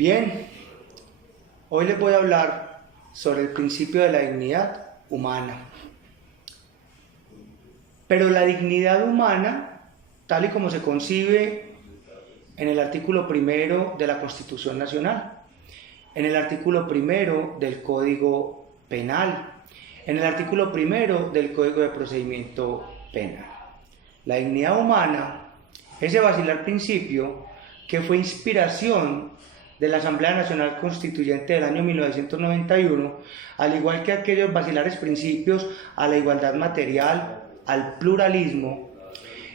Bien, hoy les voy a hablar sobre el principio de la dignidad humana. Pero la dignidad humana, tal y como se concibe en el artículo 1 de la Constitución Nacional, en el artículo 1 del Código Penal, en el artículo 1 del Código de Procedimiento Penal. La dignidad humana, ese vacilar principio que fue inspiración de la Asamblea Nacional Constituyente del año 1991, al igual que aquellos vacilares principios a la igualdad material, al pluralismo,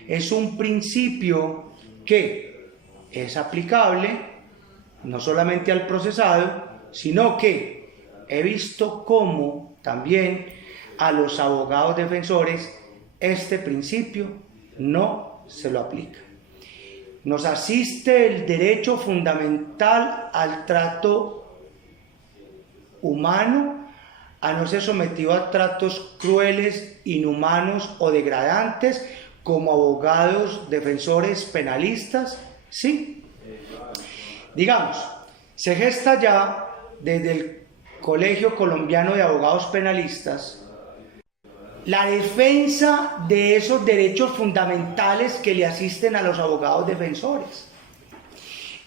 es un principio que es aplicable no solamente al procesado, sino que he visto cómo también a los abogados defensores este principio no se lo aplica. Nos asiste el derecho fundamental al trato humano, a no ser sometido a tratos crueles, inhumanos o degradantes como abogados defensores penalistas, ¿sí? Digamos, se gesta ya desde el Colegio Colombiano de Abogados Penalistas la defensa de esos derechos fundamentales que le asisten a los abogados defensores.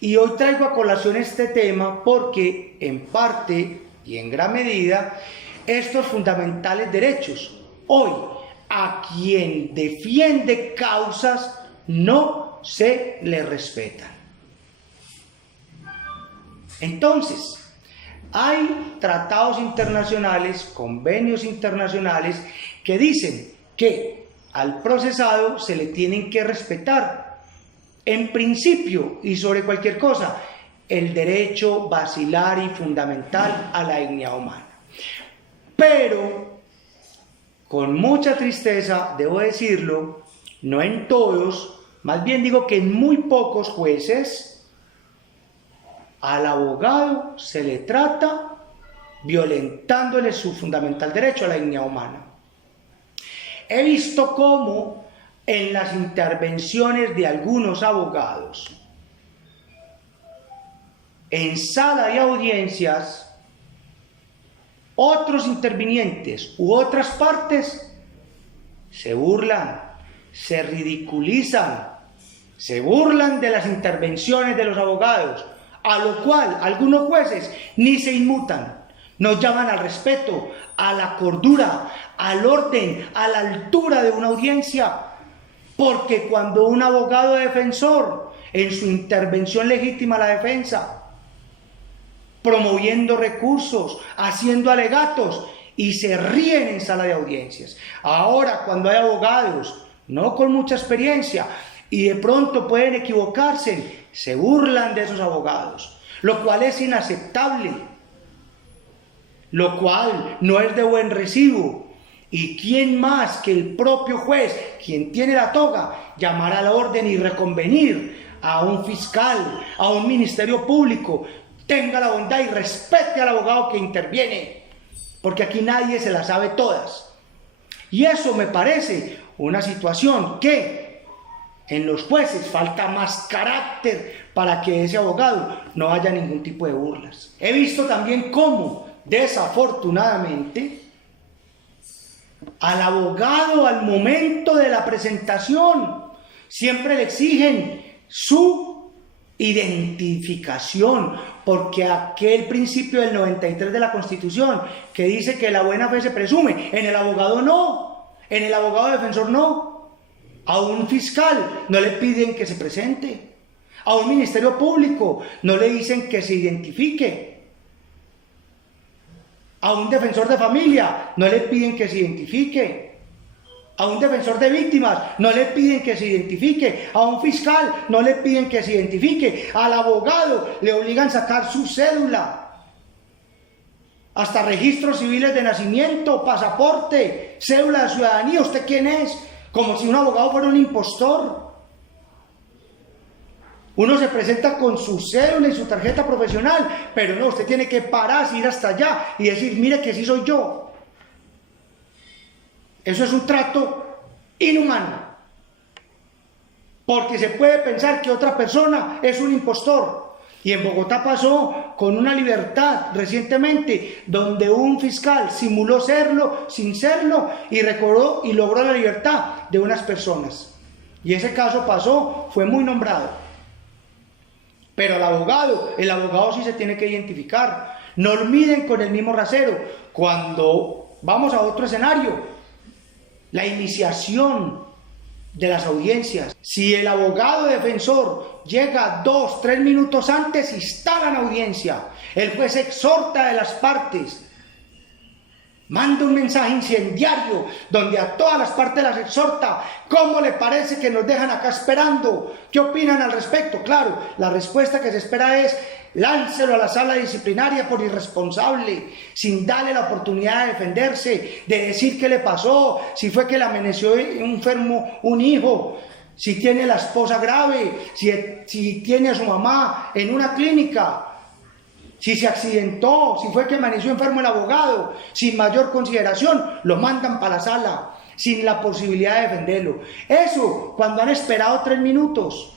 Y hoy traigo a colación este tema porque, en parte y en gran medida, estos fundamentales derechos, hoy, a quien defiende causas, no se le respetan. Entonces, hay tratados internacionales, convenios internacionales, que dicen que al procesado se le tienen que respetar, en principio y sobre cualquier cosa, el derecho basilar y fundamental a la dignidad humana. Pero, con mucha tristeza, debo decirlo, no en todos, más bien digo que en muy pocos jueces, al abogado se le trata violentándole su fundamental derecho a la dignidad humana. He visto cómo en las intervenciones de algunos abogados en sala de audiencias, otros intervinientes u otras partes se burlan, se ridiculizan, se burlan de las intervenciones de los abogados, a lo cual algunos jueces ni se inmutan, nos llaman al respeto, a la cordura, al orden, a la altura de una audiencia, porque cuando un abogado defensor, en su intervención legítima a la defensa, promoviendo recursos, haciendo alegatos, y se ríen en sala de audiencias. Ahora, cuando hay abogados, no con mucha experiencia, y de pronto pueden equivocarse, se burlan de esos abogados, lo cual es inaceptable, lo cual no es de buen recibo. ¿Y quién más que el propio juez, quien tiene la toga, llamar a la orden y reconvenir a un fiscal, a un ministerio público, tenga la bondad y respete al abogado que interviene, porque aquí nadie se las sabe todas? Y eso me parece una situación que en los jueces falta más carácter para que ese abogado no haya ningún tipo de burlas. He visto también cómo, desafortunadamente, al abogado al momento de la presentación siempre le exigen su identificación, porque aquel principio del 93 de la Constitución que dice que la buena fe se presume, en el abogado no, en el abogado defensor no. A un fiscal no le piden que se presente, a un ministerio público no le dicen que se identifique, a un defensor de familia no le piden que se identifique, a un defensor de víctimas no le piden que se identifique, a un fiscal no le piden que se identifique, al abogado le obligan a sacar su cédula, hasta registros civiles de nacimiento, pasaporte, cédula de ciudadanía. ¿Usted quién es? Como si un abogado fuera un impostor. Uno se presenta con su cédula y su tarjeta profesional, pero no, usted tiene que pararse, ir hasta allá y decir, mire que sí soy yo. Eso es un trato inhumano, porque se puede pensar que otra persona es un impostor Y en Bogotá pasó con una libertad recientemente, donde un fiscal simuló serlo, sin serlo, y recordó y logró la libertad de unas personas. Y ese caso pasó, fue muy nombrado. Pero el abogado sí se tiene que identificar. No lo miden con el mismo rasero. Cuando vamos a otro escenario, la iniciación de las audiencias. Si el abogado defensor llega 2, 3 minutos antes, instalan audiencia. El juez exhorta a las partes, manda un mensaje incendiario donde a todas las partes las exhorta. ¿Cómo le parece que nos dejan acá esperando? ¿Qué opinan al respecto? Claro, la respuesta que se espera es: láncelo a la sala disciplinaria por irresponsable, sin darle la oportunidad de defenderse, de decir qué le pasó, si fue que le amaneció enfermo un hijo, si tiene la esposa grave, si tiene a su mamá en una clínica, si se accidentó, si fue que amaneció enfermo el abogado. Sin mayor consideración, lo mandan para la sala, sin la posibilidad de defenderlo. Eso cuando han esperado 3 minutos.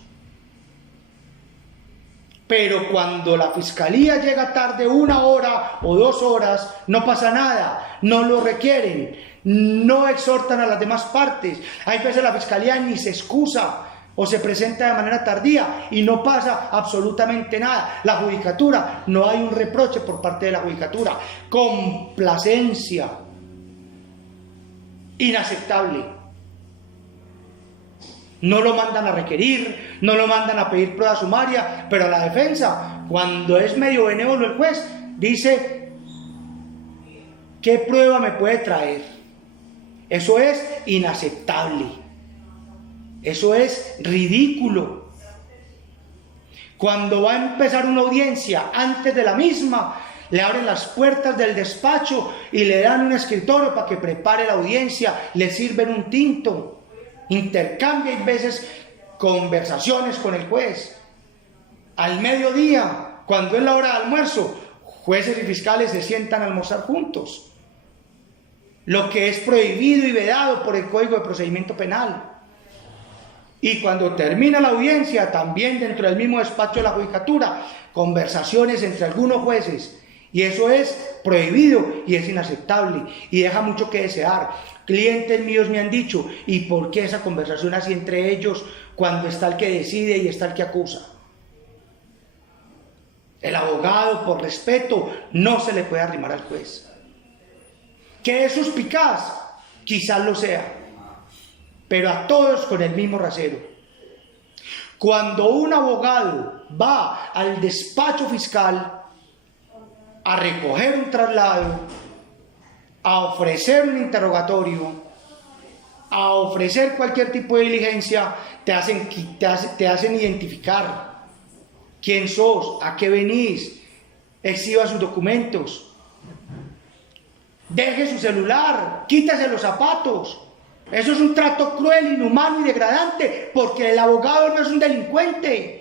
Pero cuando la fiscalía llega tarde 1 hora o 2 horas, no pasa nada, no lo requieren, no exhortan a las demás partes. Hay veces la fiscalía ni se excusa o se presenta de manera tardía y no pasa absolutamente nada. La judicatura, no hay un reproche por parte de la judicatura. Complacencia inaceptable. No lo mandan a requerir, no lo mandan a pedir prueba sumaria, pero a la defensa, cuando es medio benévolo el juez, dice: ¿qué prueba me puede traer? Eso es inaceptable. Eso es ridículo. Cuando va a empezar una audiencia, antes de la misma, le abren las puertas del despacho y le dan un escritorio para que prepare la audiencia, le sirven un tinto. Intercambia a veces conversaciones con el juez. Al mediodía, cuando es la hora de almuerzo, jueces y fiscales se sientan a almorzar juntos, lo que es prohibido y vedado por el Código de Procedimiento Penal. Y cuando termina la audiencia, también dentro del mismo despacho de la judicatura, conversaciones entre algunos jueces. Y eso es prohibido y es inaceptable y deja mucho que desear. Clientes míos me han dicho: ¿y por qué esa conversación así entre ellos cuando está el que decide y está el que acusa? El abogado, por respeto, no se le puede arrimar al juez. ¿Que es suspicaz? Quizás lo sea, pero a todos con el mismo rasero. Cuando un abogado va al despacho fiscal a recoger un traslado, a ofrecer un interrogatorio, a ofrecer cualquier tipo de diligencia, te hacen identificar quién sos, a qué venís, exhiba sus documentos, deje su celular, quítase los zapatos. Eso es un trato cruel, inhumano y degradante, porque el abogado no es un delincuente.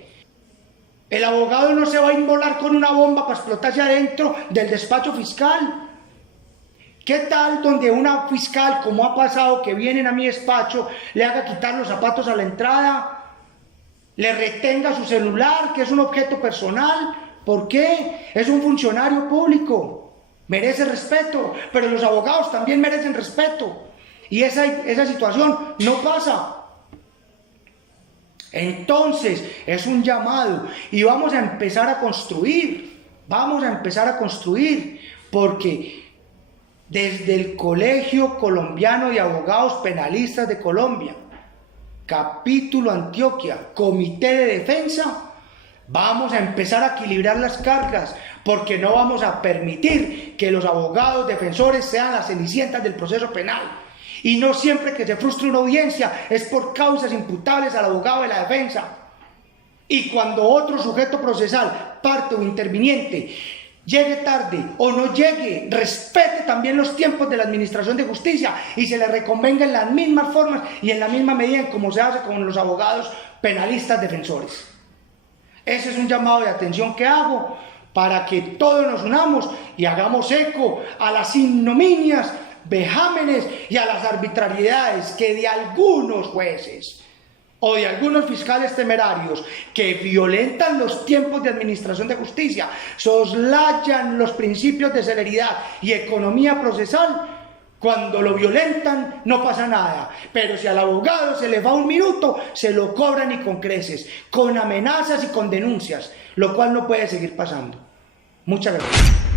El abogado no se va a inmolar con una bomba para explotarse adentro del despacho fiscal. ¿Qué tal donde una fiscal, como ha pasado, que vienen a mi despacho, le haga quitar los zapatos a la entrada, le retenga su celular, que es un objeto personal? ¿Por qué? Es un funcionario público, merece respeto, pero los abogados también merecen respeto. Y esa situación no pasa. Entonces es un llamado y vamos a empezar a construir, porque desde el Colegio Colombiano de Abogados Penalistas de Colombia, capítulo Antioquia, Comité de Defensa, vamos a empezar a equilibrar las cargas, porque no vamos a permitir que los abogados defensores sean las cenicientas del proceso penal. Y no siempre que se frustre una audiencia es por causas imputables al abogado de la defensa. Y cuando otro sujeto procesal, parte o interviniente, llegue tarde o no llegue, respete también los tiempos de la administración de justicia y se le reconvenga en las mismas formas y en la misma medida en como se hace con los abogados penalistas defensores. Ese es un llamado de atención que hago para que todos nos unamos y hagamos eco a las ignominias, vejámenes y a las arbitrariedades que de algunos jueces o de algunos fiscales temerarios que violentan los tiempos de administración de justicia, soslayan los principios de celeridad y economía procesal, cuando lo violentan no pasa nada, pero si al abogado se le va un minuto, se lo cobran y con creces, con amenazas y con denuncias, lo cual no puede seguir pasando. Muchas gracias.